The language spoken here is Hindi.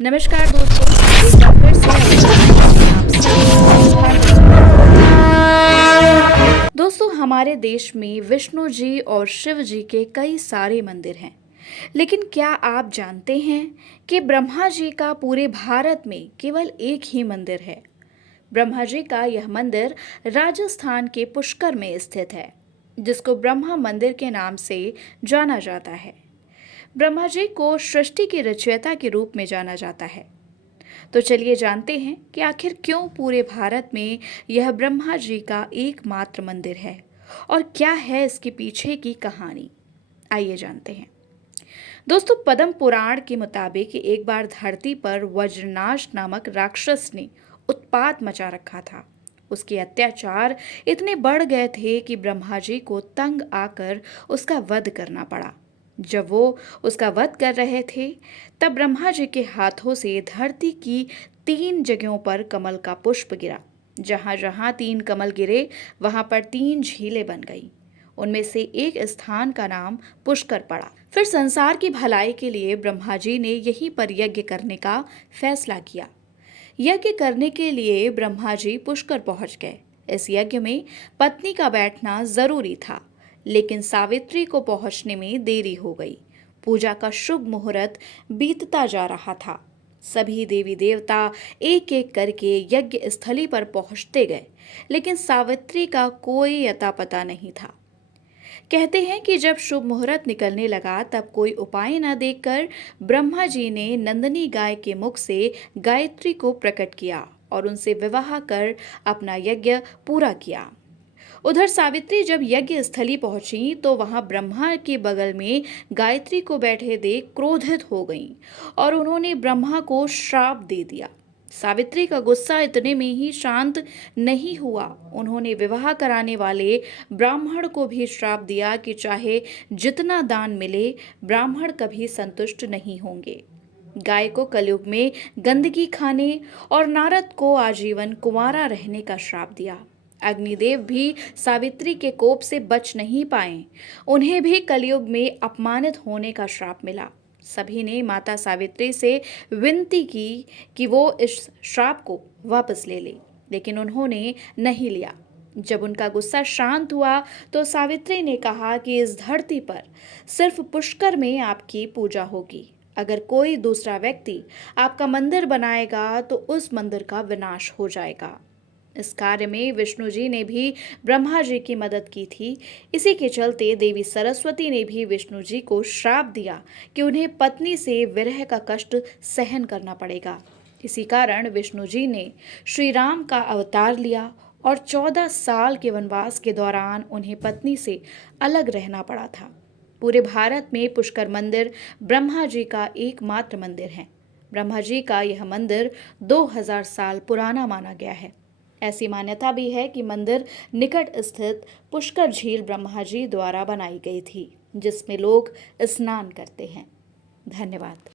नमस्कार दोस्तों, एक बार फिर से आप सभी दोस्तों, हमारे देश में विष्णु जी और शिव जी के कई सारे मंदिर हैं। लेकिन क्या आप जानते हैं कि ब्रह्मा जी का पूरे भारत में केवल एक ही मंदिर है। ब्रह्मा जी का यह मंदिर राजस्थान के पुष्कर में स्थित है, जिसको ब्रह्मा मंदिर के नाम से जाना जाता है। ब्रह्मा जी को सृष्टि के रचयिता के रूप में जाना जाता है। तो चलिए जानते हैं कि आखिर क्यों पूरे भारत में यह ब्रह्मा जी का एकमात्र मंदिर है और क्या है इसके पीछे की कहानी। आइए जानते हैं। दोस्तों, पद्म पुराण के मुताबिक एक बार धरती पर वज्रनाश नामक राक्षस ने उत्पात मचा रखा था। उसके अत्याचार इतने बढ़ गए थे कि ब्रह्मा जी को तंग आकर उसका वध करना पड़ा। जब वो उसका वध कर रहे थे, तब ब्रह्मा जी के हाथों से धरती की 3 जगहों पर कमल का पुष्प गिरा। जहां जहां 3 कमल गिरे, वहां पर 3 झीलें बन गई। उनमें से एक स्थान का नाम पुष्कर पड़ा। फिर संसार की भलाई के लिए ब्रह्मा जी ने यहीं पर यज्ञ करने का फैसला किया। यज्ञ करने के लिए ब्रह्मा जी पुष्कर पहुंच गए। इस यज्ञ में पत्नी का बैठना जरूरी था, लेकिन सावित्री को पहुंचने में देरी हो गई। पूजा का शुभ मुहूर्त बीतता जा रहा था। सभी देवी देवता एक एक करके यज्ञ स्थली पर पहुंचते गए, लेकिन सावित्री का कोई अता पता नहीं था। कहते हैं कि जब शुभ मुहूर्त निकलने लगा, तब कोई उपाय न देखकर ब्रह्मा जी ने नंदिनी गाय के मुख से गायत्री को प्रकट किया और उनसे विवाह कर अपना यज्ञ पूरा किया। उधर सावित्री जब यज्ञ स्थली पहुंची, तो वहां ब्रह्मा के बगल में गायत्री को बैठे देख क्रोधित हो गईं और उन्होंने ब्रह्मा को श्राप दे दिया। सावित्री का गुस्सा इतने में ही शांत नहीं हुआ। उन्होंने विवाह कराने वाले ब्राह्मण को भी श्राप दिया कि चाहे जितना दान मिले, ब्राह्मण कभी संतुष्ट नहीं होंगे। गाय को कलयुग में गंदगी खाने और नारद को आजीवन कुंवारा रहने का श्राप दिया। अग्निदेव भी सावित्री के कोप से बच नहीं पाए। उन्हें भी कलयुग में अपमानित होने का श्राप मिला। सभी ने माता सावित्री से विनती की कि वो इस श्राप को वापस ले ले, लेकिन उन्होंने नहीं लिया। जब उनका गुस्सा शांत हुआ, तो सावित्री ने कहा कि इस धरती पर सिर्फ पुष्कर में आपकी पूजा होगी। अगर कोई दूसरा व्यक्ति आपका मंदिर बनाएगा, तो उस मंदिर का विनाश हो जाएगा। इस कार्य में विष्णु जी ने भी ब्रह्मा जी की मदद की थी। इसी के चलते देवी सरस्वती ने भी विष्णु जी को श्राप दिया कि उन्हें पत्नी से विरह का कष्ट सहन करना पड़ेगा। इसी कारण विष्णु जी ने श्री राम का अवतार लिया और 14 साल के वनवास के दौरान उन्हें पत्नी से अलग रहना पड़ा था। पूरे भारत में पुष्कर मंदिर ब्रह्मा जी का एकमात्र मंदिर है। ब्रह्मा जी का यह मंदिर 2000 साल पुराना माना गया है। ऐसी मान्यता भी है कि मंदिर निकट स्थित पुष्कर झील ब्रह्मा जी द्वारा बनाई गई थी, जिसमें लोग स्नान करते हैं। धन्यवाद।